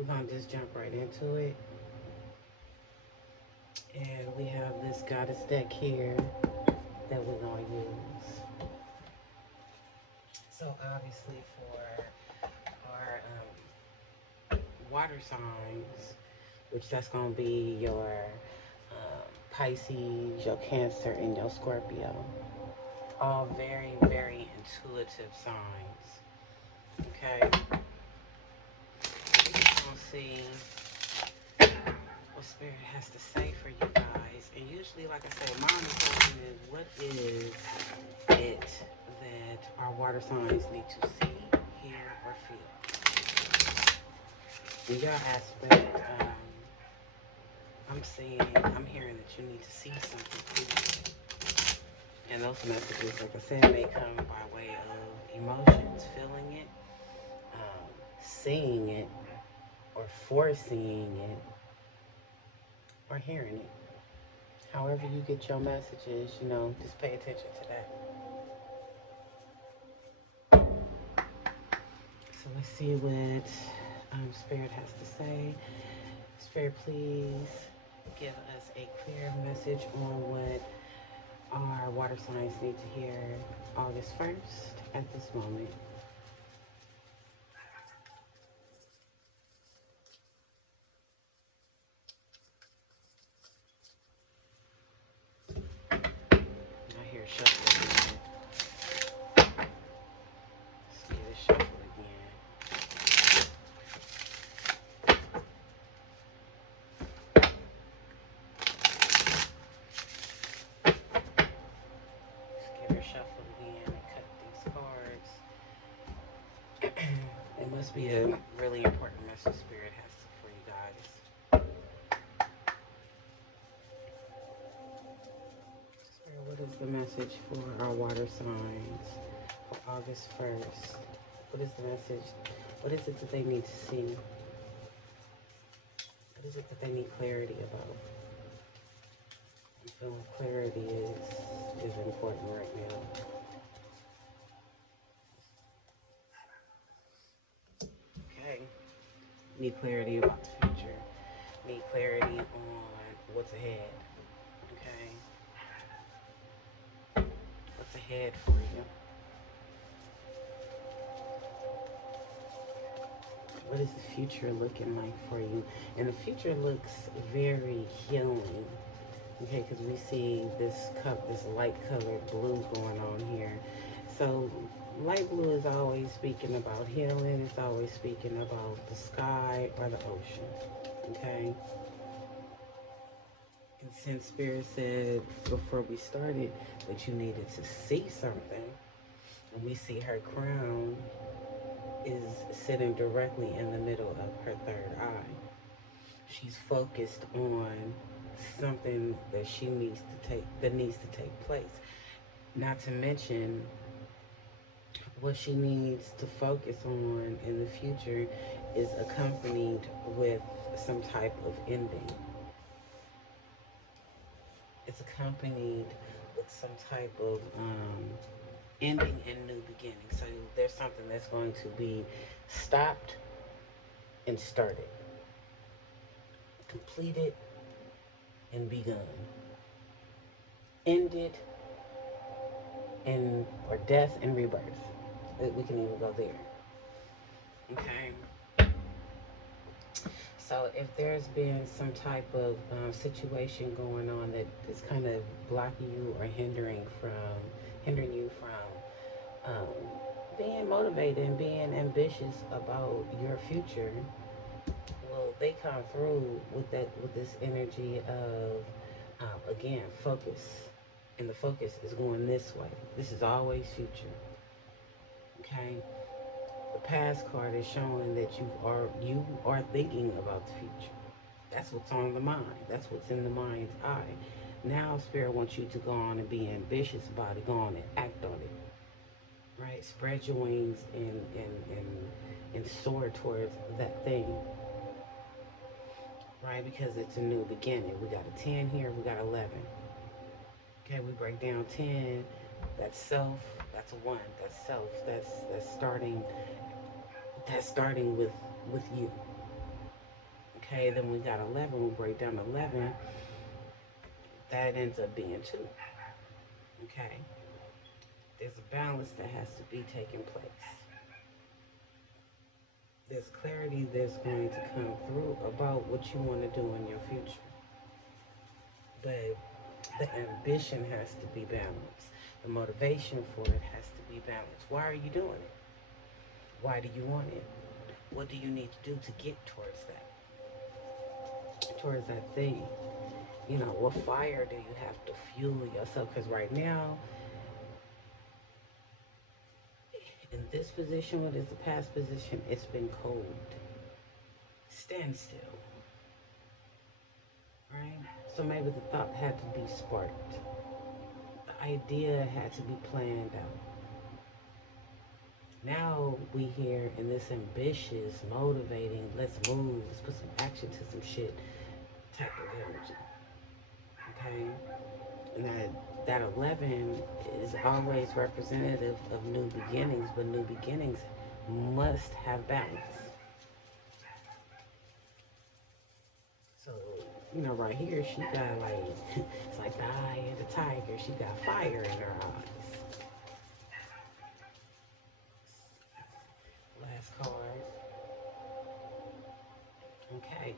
we're gonna just jump right into it. And we have this goddess deck here that we're gonna use. So obviously for our water signs, which that's gonna be your Pisces, your Cancer, and your Scorpio. All very, very intuitive signs. Okay, we're just gonna see what Spirit has to say for you guys. And usually, like I said, mine is looking at what is it that our water signs need to see, hear, or feel. In your aspect, I'm hearing that you need to see something clearly. And those messages, like I said, may come by way of emotions, feeling it, seeing it, or foreseeing it, or hearing it. However you get your messages, just pay attention to that. So let's see what Spirit has to say. Spirit, please give us a clear message on what our water signs need to hear August 1st at this moment. I hear shuffle again. Let's get a shuffle again. Let's give her shuffle again and cut these cards. It must be a really important message Spirit has for you guys. Spirit, what is the message for our water signs for August 1st? What is the message? What is it that they need to see? What is it that they need clarity about? I'm feeling clarity is important right now. Okay. Need clarity about the future. Need clarity on what's ahead. Okay. What's ahead for you? What is the future looking like for you? And the future looks very healing. Okay, because we see this cup, this light colored blue going on here. So light blue is always speaking about healing. It's always speaking about the sky or the ocean. Okay. And since Spirit said before we started that you needed to see something, and we see her crown is sitting directly in the middle of her third eye. She's focused on something that needs to take place. Not to mention what she needs to focus on in the future is accompanied with some type of ending. It's accompanied with some type of ending and new beginning. So there's something that's going to be stopped and started, completed and begun, ended and or death and rebirth. We can even go there. Okay. So if there's been some type of situation going on that is kind of blocking you or hindering you from being motivated and being ambitious about your future, well, they come through with this energy of again focus, and the focus is going this way. This is always future. Okay. The past card is showing that you are thinking about the future. That's what's on the mind. That's what's in the mind's eye. Now Spirit wants you to go on and be ambitious about it. Go on and act on it. Right? Spread your wings and soar towards that thing. Right? Because it's a new beginning. We got a 10 here, we got 11. Okay, we break down 10. That's self. That's a 1. That's self. That's starting with you. Okay, then we got 11. We break down 11. That ends up being 2. Okay, there's a balance that has to be taking place. There's clarity that's going to come through about what you want to do in your future. But the ambition has to be balanced. The motivation for it has to be balanced. Why are you doing it? Why do you want it? What do you need to do to get towards that? Towards that thing. You know, what fire do you have to fuel yourself? Because right now, in this position, what is the past position? It's been cold. Stand still. Right? So maybe the thought had to be sparked. The idea had to be planned out. Now we here in this ambitious, motivating, let's move, let's put some action to some shit type of energy. Okay? And that 11 is always representative of new beginnings, but new beginnings must have balance. So, you know, right here, she got like, it's like the eye of the tiger. She got fire in her eyes. Last card. Okay,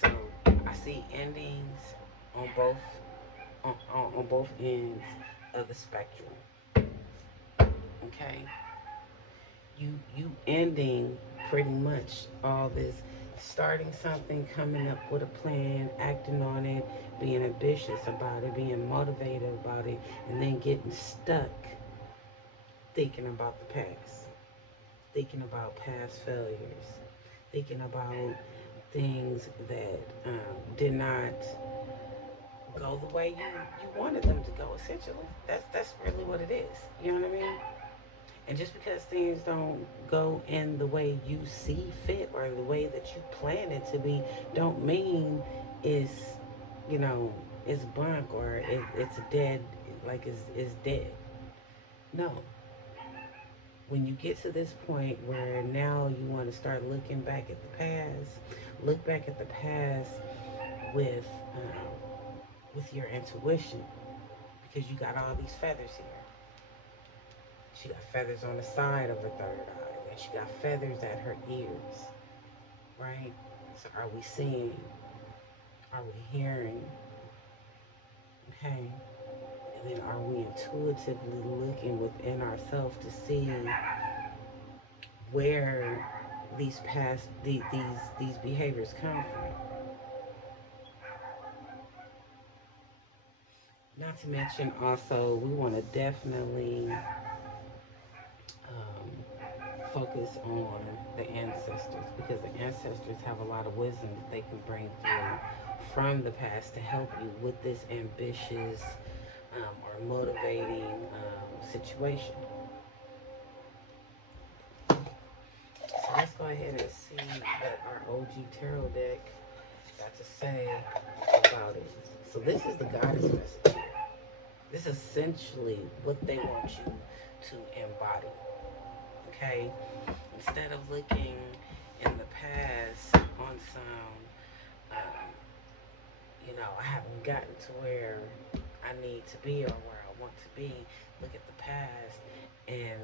so I see endings on both on both ends of the spectrum. Okay, you ending pretty much all this, starting something, coming up with a plan, acting on it, being ambitious about it, being motivated about it, and then getting stuck thinking about the past, thinking about past failures, thinking about things that did not go the way you wanted them to go. Essentially, that's really what it is. You know what I mean? And just because things don't go in the way you see fit or the way that you plan it to be, don't mean it's, you know, it's bunk or it's dead, like it's dead. No. When you get to this point where now you want to start looking back at the past, look back at the past with your intuition, because you got all these feathers here. She got feathers on the side of her third eye, and she got feathers at her ears, right? So are we seeing? Are we hearing? Okay. And then are we intuitively looking within ourselves to see where these past, these behaviors come from? Not to mention also, we want to definitely focus on the ancestors, because the ancestors have a lot of wisdom that they can bring through from the past to help you with this ambitious or motivating situation. So let's go ahead and see what our OG tarot deck got to say about it. So this is the goddess message. This is essentially what they want you to embody. Okay? Instead of looking in the past on some, you know, I haven't gotten to where I need to be or where I want to be, look at the past and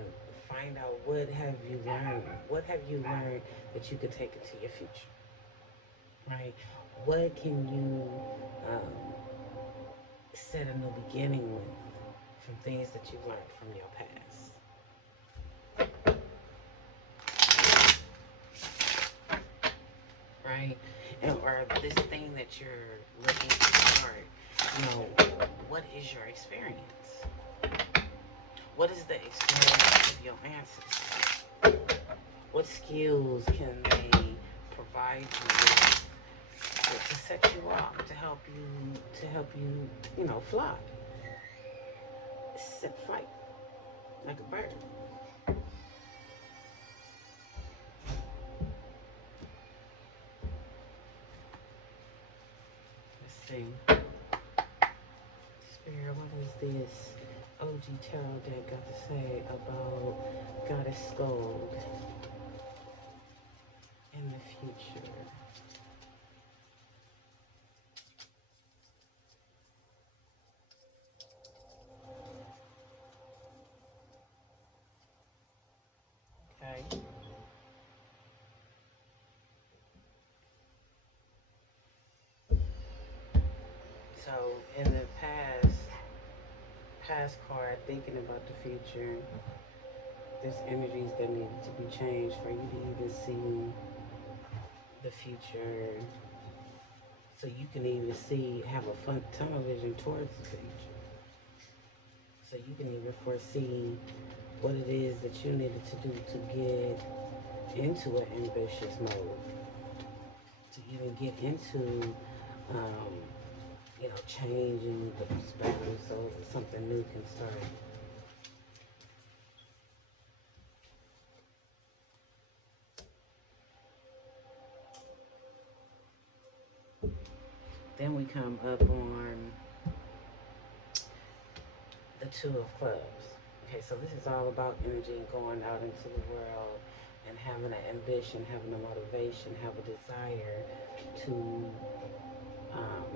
find out what have you learned. What have you learned that you could take into your future? Right? What can you set a new beginning with from things that you've learned from your past? Right? And, or this thing that you're looking to start, you know, what is your experience? What is the experience of your ancestors? What skills can they provide you with to set you up, to help you, you know, fly? Set flight like a bird. Let's see. Spirit, what is this OG tarot deck got to say about Goddess Gold in the future? So in the past card, thinking about the future, there's energies that need to be changed for you to even see the future. So you can even have a fun tunnel vision towards the future. So you can even foresee what it is that you needed to do to get into an ambitious mode, to even get into, changing the perspective so that something new can start. Then we come up on the Two of Clubs. Okay, so this is all about energy going out into the world and having an ambition, having a motivation, have a desire to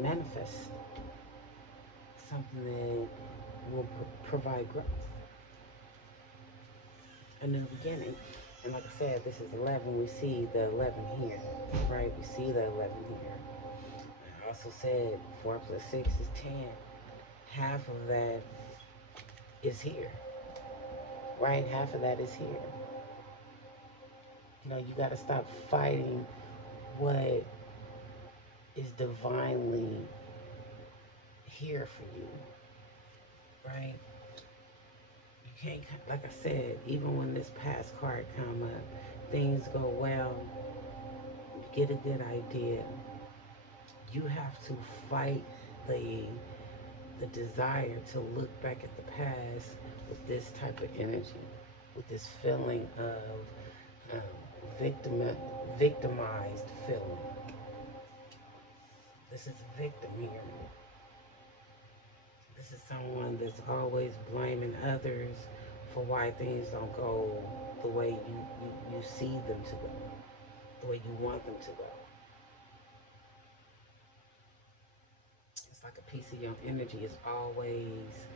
manifest something that will provide growth, a new beginning. And like I said, this is 11. We see the 11 here, right? We see the 11 here. I also said 4 plus 6 is 10. Half of that is here, right? Half of that is here. You got to stop fighting what is divinely here for you, right? You can't, like I said, even when this past card come up, things go well, you get a good idea. You have to fight the desire to look back at the past with this type of energy, with this feeling of victimized feeling. This is a victim here. This is someone that's always blaming others for why things don't go the way you see them to go, the way you want them to go. It's like a piece of your energy is always,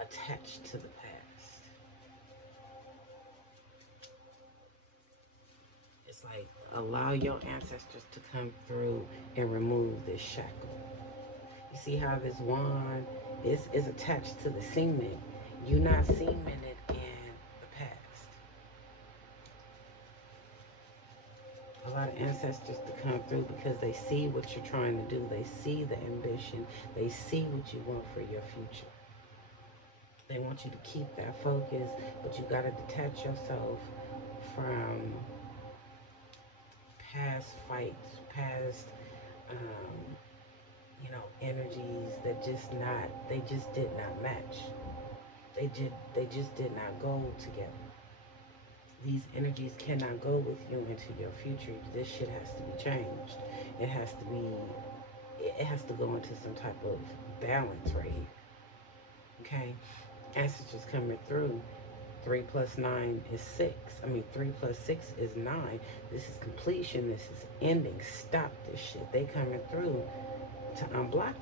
attached to the past. It's like, allow your ancestors to come through and remove this shackle. You see how this wand is attached to the semen. You're not cemented in the past. Allow the ancestors to come through because they see what you're trying to do. They see the ambition. They see what you want for your future. They want you to keep that focus, but you got to detach yourself from past fights, past, energies that they just did not match. They just did not go together. These energies cannot go with you into your future. This shit has to be changed. It has to go into some type of balance right here. Okay? Ancestors coming through. 3 plus 9 is 6. 3 plus 6 is 9. This is completion. This is ending. Stop this shit. They coming through to unblock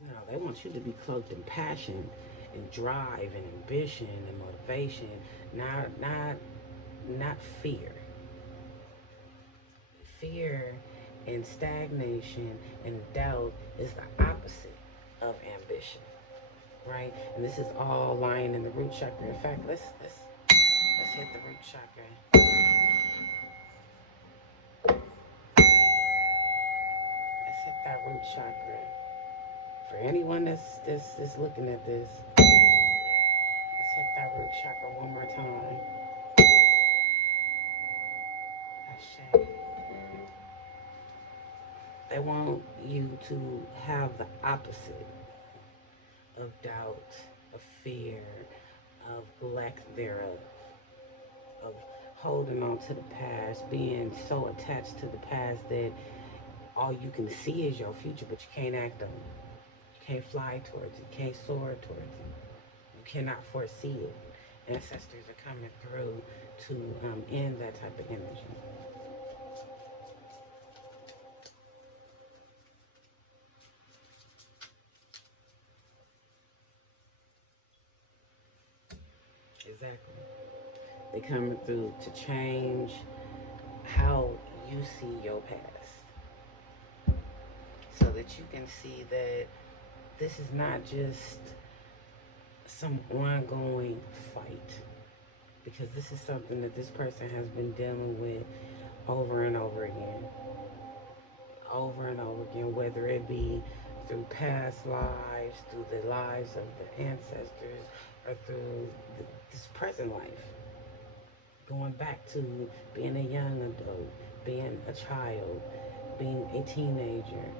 you. They want you to be cloaked in passion and drive and ambition and motivation, not fear. Fear and stagnation and doubt is the opposite of ambition, right? And this is all lying in the root chakra. In fact, let's hit the root chakra. Let's hit that root chakra. For anyone that's looking at this, let's hit that root chakra one more time. Ashe. They want you to have the opposite of doubt, of fear, of lack thereof, of holding on to the past, being so attached to the past that all you can see is your future, but you can't act on it. You can't fly towards it. You can't soar towards it. You cannot foresee it. Ancestors are coming through to end that type of energy. Exactly. They coming through to change how you see your past, so that you can see that this is not just some ongoing fight, because this is something that this person has been dealing with over and over again, whether it be through past lives, through the lives of the ancestors, or through this present life. Going back to being a young adult, being a child, being a teenager.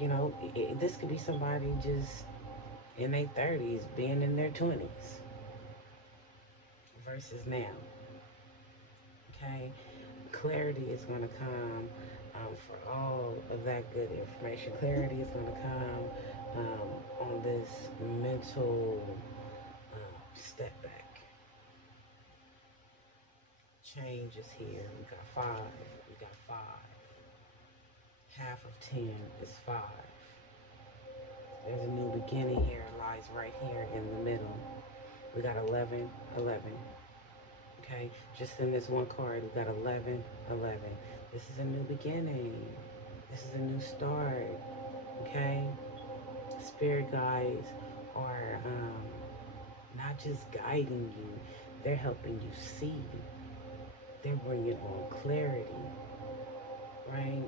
You know, this could be somebody just in their 30s, being in their 20s versus now. Okay? Clarity is going to come for all of that good information. Clarity is going to come on this mental step back. Change is here. We got 5. We got 5. Half of 10 is 5. There's a new beginning here. It lies right here in the middle. We got 11, 11. Okay, just in this one card, we got 11, 11. This is a new beginning. This is a new start. Okay, spirit guides are not just guiding you; they're helping you see. They're bringing on clarity, right?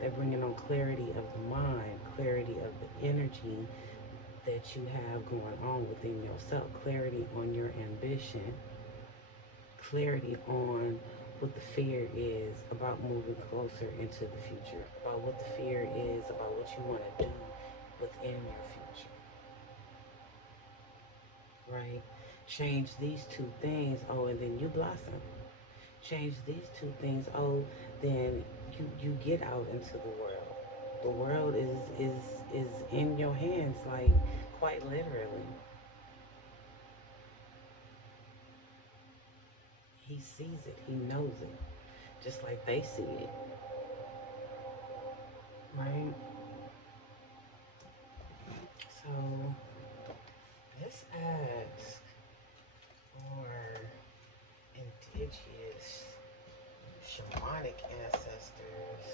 They're bringing on clarity of the mind, clarity of the energy that you have going on within yourself, clarity on your ambition, clarity on what the fear is about moving closer into the future, about what the fear is about what you want to do within your future, right? Change these 2 things, oh, and then you blossom. Change these 2 things, oh, then you get out into the world. The world is in your hands, like quite literally. He sees it, he knows it, just like they see it, right? So let's ask for indigenous shamanic ancestors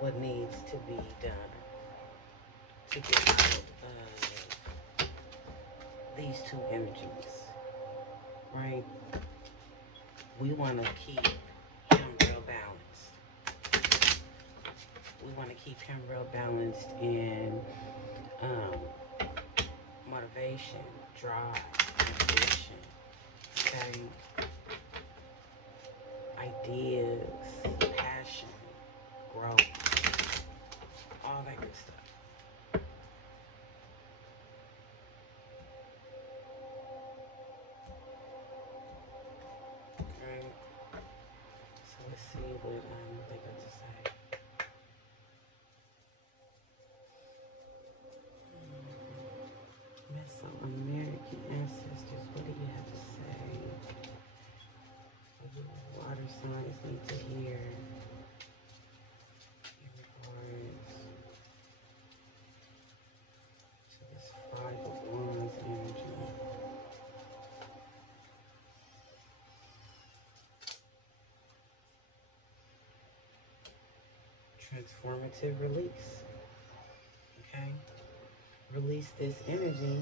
what needs to be done to get out of these 2 energies, right? We want to keep him real balanced. We want to keep him real balanced in motivation, drive, ambition, okay? Ideas, passion, growth, all that good stuff. Okay, so let's see what they got to say. Mesoamerican ancestors, what do you have to say? What do water signs need to hear in regards to this 5 of Wands energy? Transformative release. Okay? Release this energy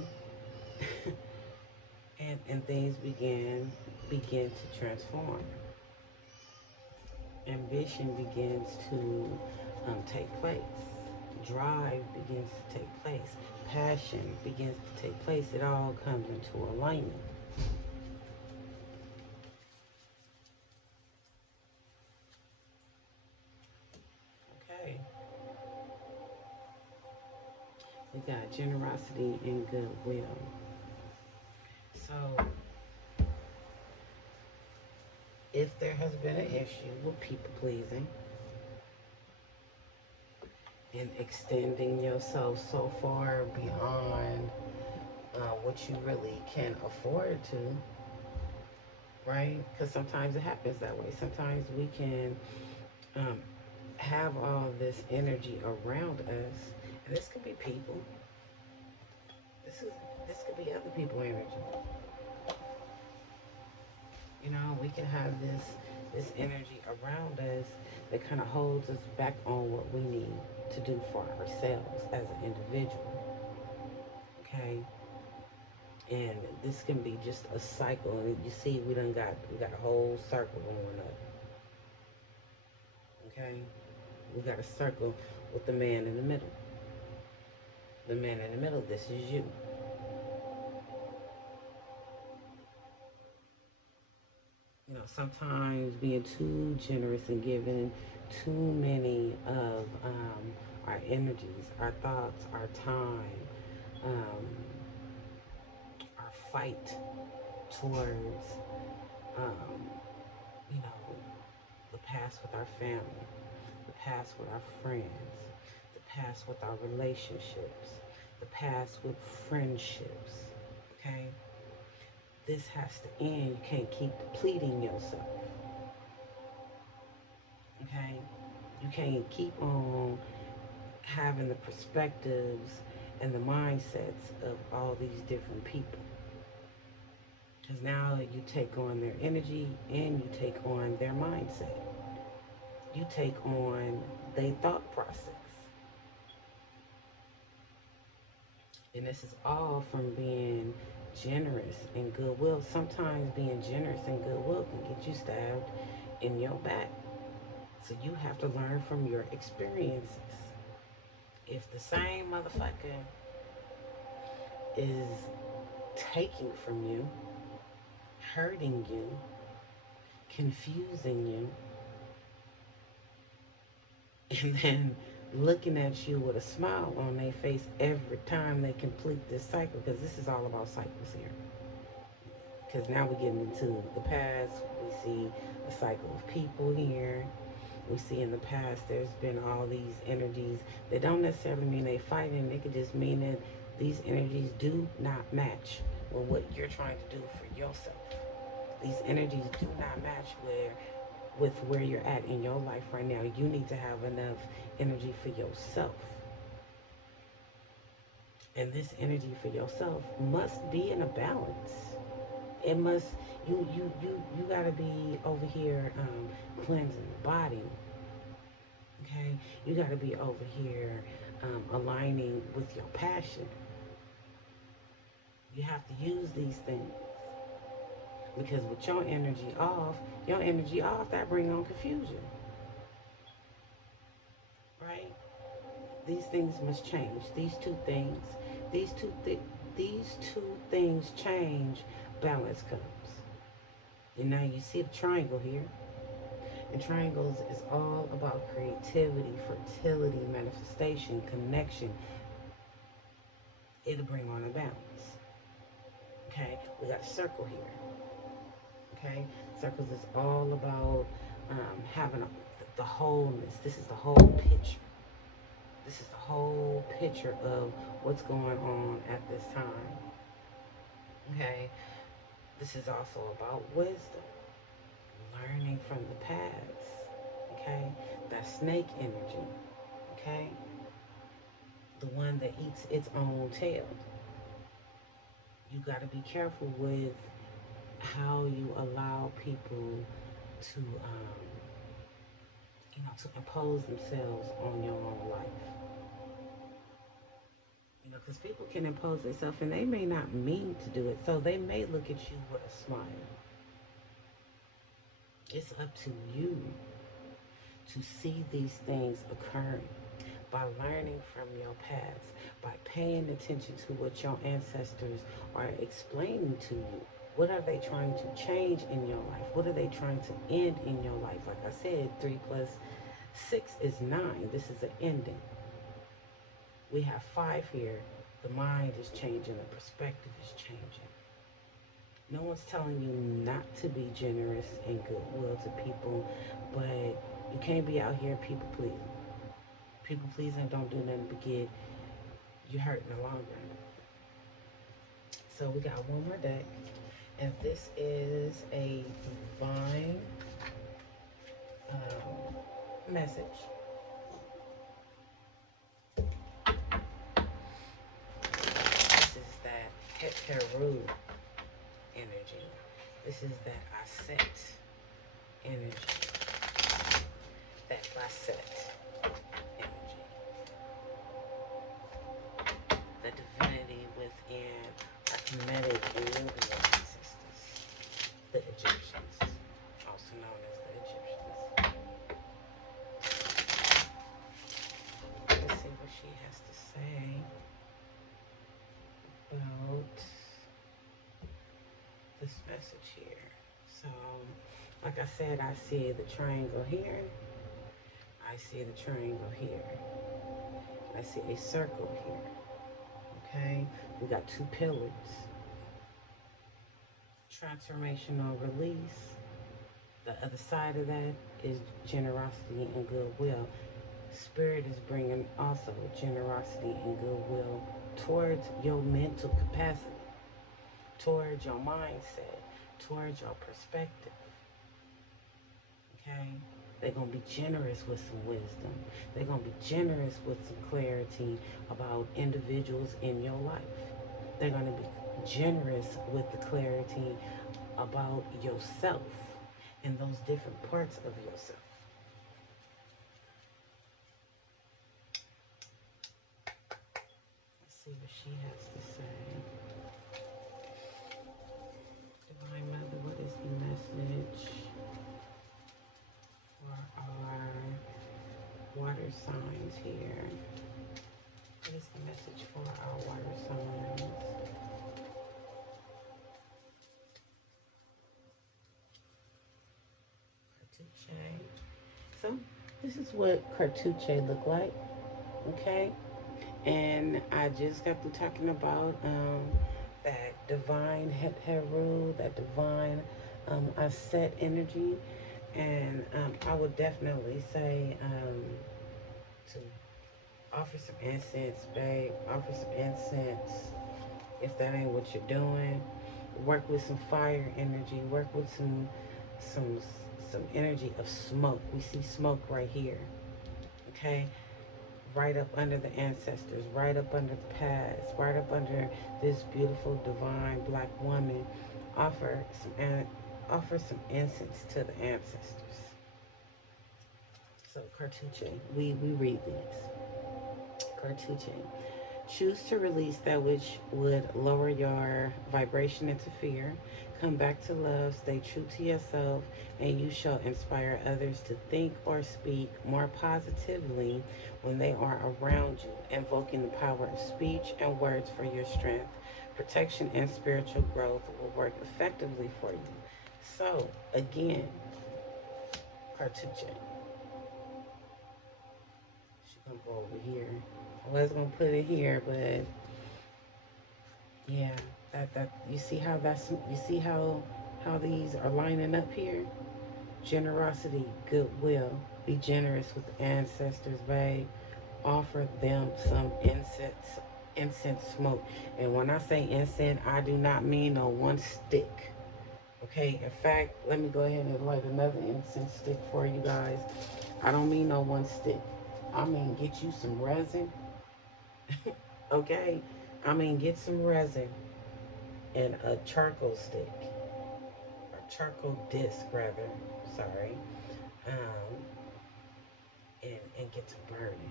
and things begin to transform. Ambition begins to take place. Drive begins to take place. Passion begins to take place. It all comes into alignment. Okay. We got generosity and goodwill. So, if there has been an issue with people pleasing and extending yourself so far beyond what you really can afford to, right? Because sometimes it happens that way. Sometimes we can have all this energy around us, and this could be people. This could be other people's energy. You know, we can have this energy around us that kind of holds us back on what we need to do for ourselves as an individual. Okay, and this can be just a cycle. And you see, we got a whole circle going up. Okay, we got a circle with the man in the middle. The man in the middle. This is you. You know, sometimes being too generous and giving too many of our energies, our thoughts, our time, um, our fight towards, um, you know, the past with our family, the past with our friends, the past with our relationships, the past with friendships. Okay? This has to end. You can't keep depleting yourself. Okay? You can't keep on having the perspectives and the mindsets of all these different people. Because now you take on their energy and you take on their mindset. You take on their thought process. And this is all from being generous and goodwill. Sometimes being generous and goodwill can get you stabbed in your back. So you have to learn from your experiences. If the same motherfucker is taking from you, hurting you, confusing you, and then looking at you with a smile on their face every time they complete this cycle, because this is all about cycles here. Because now we're getting into the past. We see a cycle of people here. We see in the past there's been all these energies that don't necessarily mean they fighting. They could just mean that these energies do not match with what you're trying to do for yourself. These energies do not match with where you're at in your life right now. You need to have enough energy for yourself. And this energy for yourself must be in a balance. It must, you gotta be over here cleansing the body. Okay? You gotta be over here aligning with your passion. You have to use these things. Because with your energy off, that brings on confusion. Right? These things must change. These two things change, balance comes. And now you see the triangle here. And triangles is all about creativity, fertility, manifestation, connection. It'll bring on a balance. Okay? We got a circle here. Okay, circles is all about having the wholeness. This is the whole picture. This is the whole picture of what's going on at this time. Okay, this is also about wisdom, learning from the past. Okay, that snake energy. Okay, the one that eats its own tail. You got to be careful with how you allow people to, to impose themselves on your own life. You know, because people can impose themselves and they may not mean to do it, so they may look at you with a smile. It's up to you to see these things occurring by learning from your past, by paying attention to what your ancestors are explaining to you. What are they trying to change in your life? What are they trying to end in your life? Like I said, 3 plus 6 is 9. This is an ending. We have 5 here. The mind is changing. The perspective is changing. No one's telling you not to be generous and goodwill to people, but you can't be out here people pleasing. People pleasing don't do nothing but get you hurt in the long run. So we got one more deck. And this is a divine message. This is that Heru energy. This is that I set energy. That I set energy. The divinity within our Kemetic and Nubian ancestors. The Egyptians, also known as the Egyptians. Let's see what she has to say about this message here. So, like I said, I see the triangle here. I see the triangle here. I see a circle here. Okay? We got two pillars. Transformational release. The other side of that is generosity and goodwill. Spirit is bringing also generosity and goodwill towards your mental capacity, towards your mindset, towards your perspective. Okay? They're going to be generous with some wisdom. They're going to be generous with some clarity about individuals in your life. They're going to be generous with the clarity about yourself and those different parts of yourself. Let's see what she has to say. Divine Mother, what is the message for our water signs here? What is the message for our water signs? Cartuche. So this is what Cartuche look like, okay? And I just got through talking about that divine Heru, that divine Aset energy. And I would definitely say to offer some incense, babe. Offer some incense if that ain't what you're doing. Work with some fire energy. Work with some energy of smoke. We see smoke right here. Okay? Right up under the ancestors, right up under the past, right up under this beautiful divine black woman. Offer some incense to the ancestors. So Cartuche, we read this. Cartuche. Choose to release that which would lower your vibration into fear. Come back to love, stay true to yourself, and you shall inspire others to think or speak more positively when they are around you, invoking the power of speech and words for your strength. Protection and spiritual growth will work effectively for you. So, again, Cartuche. She's going to go over here. I was going to put it here, but yeah, that you see how how these are lining up here? Generosity, goodwill. Be generous with ancestors, babe. Offer them some incense smoke. And when I say incense, I do not mean no one stick. Okay, in fact, let me go ahead and light another incense stick for you guys. I don't mean no one stick. I mean get you some resin. Okay? I mean get some resin and a charcoal stick. Or charcoal disc rather. Sorry. And get to burning.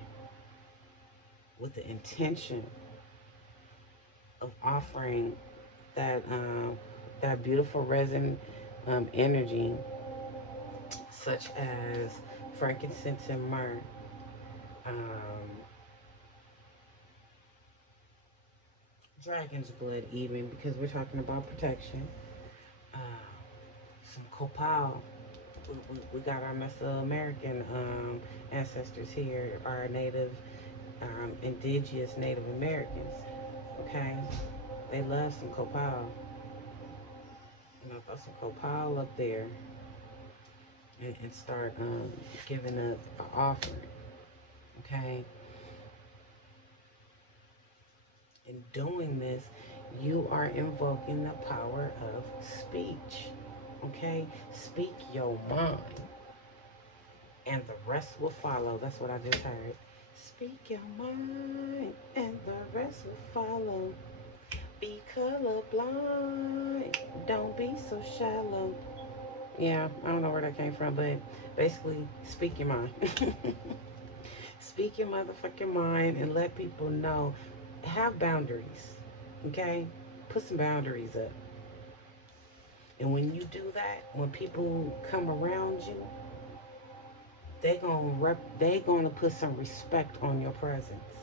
With the intention of offering that that beautiful resin energy, such as frankincense and myrrh, dragon's blood, even because we're talking about protection. Some copal. We got our Mesoamerican ancestors here, our native, indigenous Native Americans. Okay, they love some copal. You know, throw some copal up there and start giving up an offering. Okay. In doing this, you are invoking the power of speech. Okay? Speak your mind. And the rest will follow. That's what I just heard. Speak your mind and the rest will follow. Be colorblind. Don't be so shallow. Yeah, I don't know where that came from, but basically, speak your mind. Speak your motherfucking mind and let people know. Have boundaries, okay? Put some boundaries up. And when you do that, when people come around you, they gonna put some respect on your presence,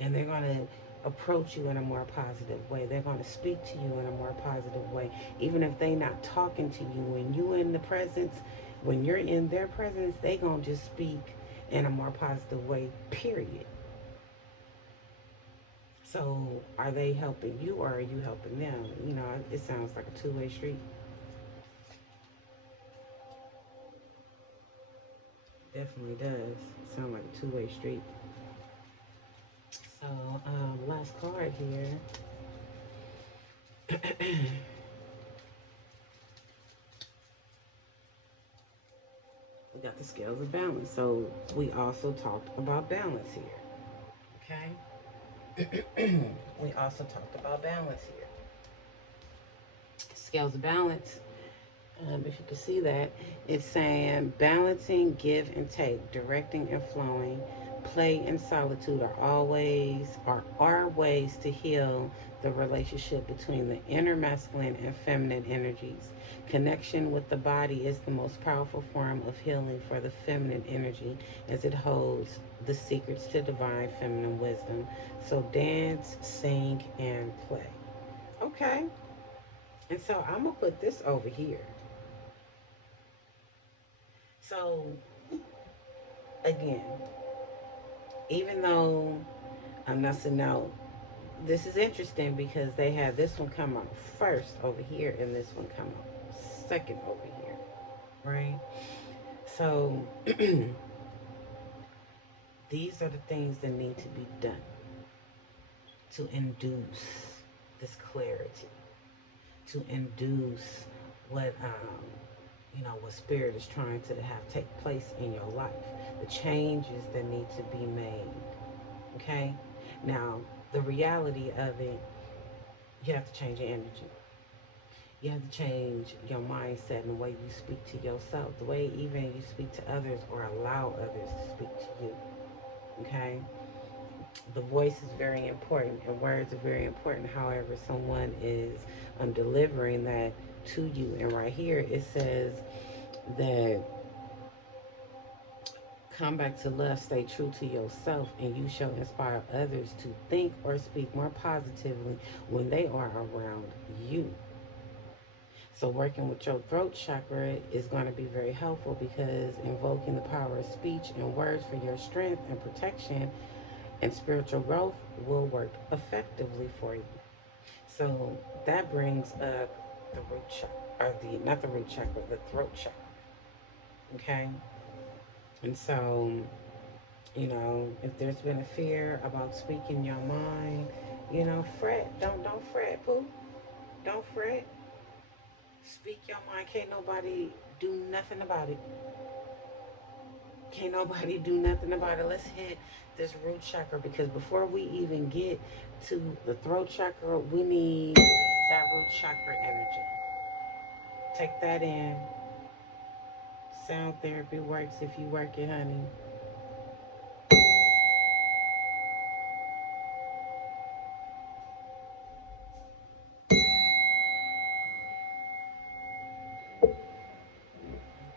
and they're gonna approach you in a more positive way. They're gonna speak to you in a more positive way, even if they not talking to you. When you in the presence, when you're in their presence, they gonna just speak in a more positive way. Period. So, are they helping you or are you helping them? You know, it sounds like a two-way street. Definitely does sound like a two-way street. So, last card here. We got the scales of balance. So, we also talked about balance here. Okay? We also talked about balance here. Scales of balance. If you can see that, it's saying balancing, give and take, directing and flowing, play and solitude are ways to heal the relationship between the inner masculine and feminine energies. Connection with the body is the most powerful form of healing for the feminine energy, as it holds the secrets to divine feminine wisdom. So dance, sing, and play. Okay. And so I'm going to put this over here. So, again, even though I'm not saying now, this is interesting because they had this one come out first over here and this one come out second over here, right? So, these are the things that need to be done to induce this clarity, to induce what what spirit is trying to have take place in your life, the changes that need to be made. Okay? Now, the reality of it, you have to change your energy. You have to change your mindset and the way you speak to yourself, the way even you speak to others or allow others to speak to you. Okay? The voice is very important and words are very important. However, someone is delivering that to you. And right here it says that come back to love, stay true to yourself, and you shall inspire others to think or speak more positively when they are around you. So working with your throat chakra is going to be very helpful because invoking the power of speech and words for your strength and protection and spiritual growth will work effectively for you. So that brings up the root chakra, or the not the root chakra, the throat chakra. Okay, and so if there's been a fear about speaking your mind, fret. Don't fret, poo. Don't fret. Speak your mind. Can't nobody do nothing about it. Can't nobody do nothing about it. Let's hit this root chakra because before we even get to the throat chakra, we need that root chakra energy. Take that in. Sound therapy works if you work it, honey.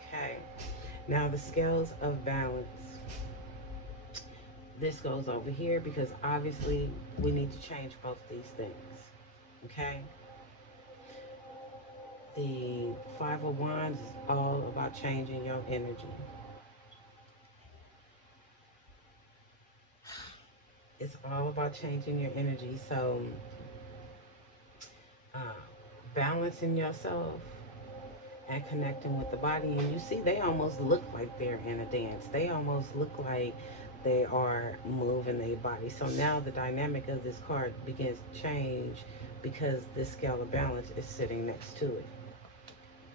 Okay. Now the scales of balance. This goes over here because obviously we need to change both these things. Okay? The Five of Wands is all about changing your energy. It's all about changing your energy. So, uh, balancing yourself and connecting with the body. And you see, they almost look like they're in a dance. They almost look like they are moving their body. So now the dynamic of this card begins to change because this scale of balance is sitting next to it.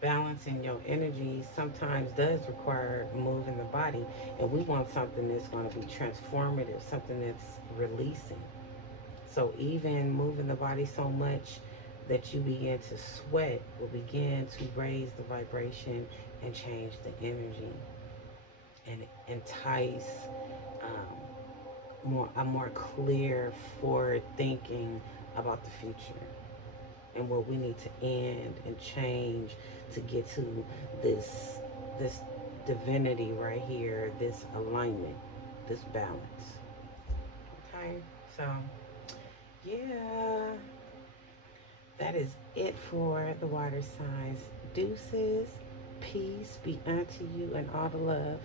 Balancing your energy sometimes does require moving the body, and we want something that's going to be transformative, something that's releasing. So even moving the body so much that you begin to sweat will begin to raise the vibration and change the energy and entice a more clear forward thinking about the future and what we need to end and change to get to this divinity right here, this alignment, this balance. Okay, so yeah, that is it for the water signs. Deuces, peace be unto you and all the love.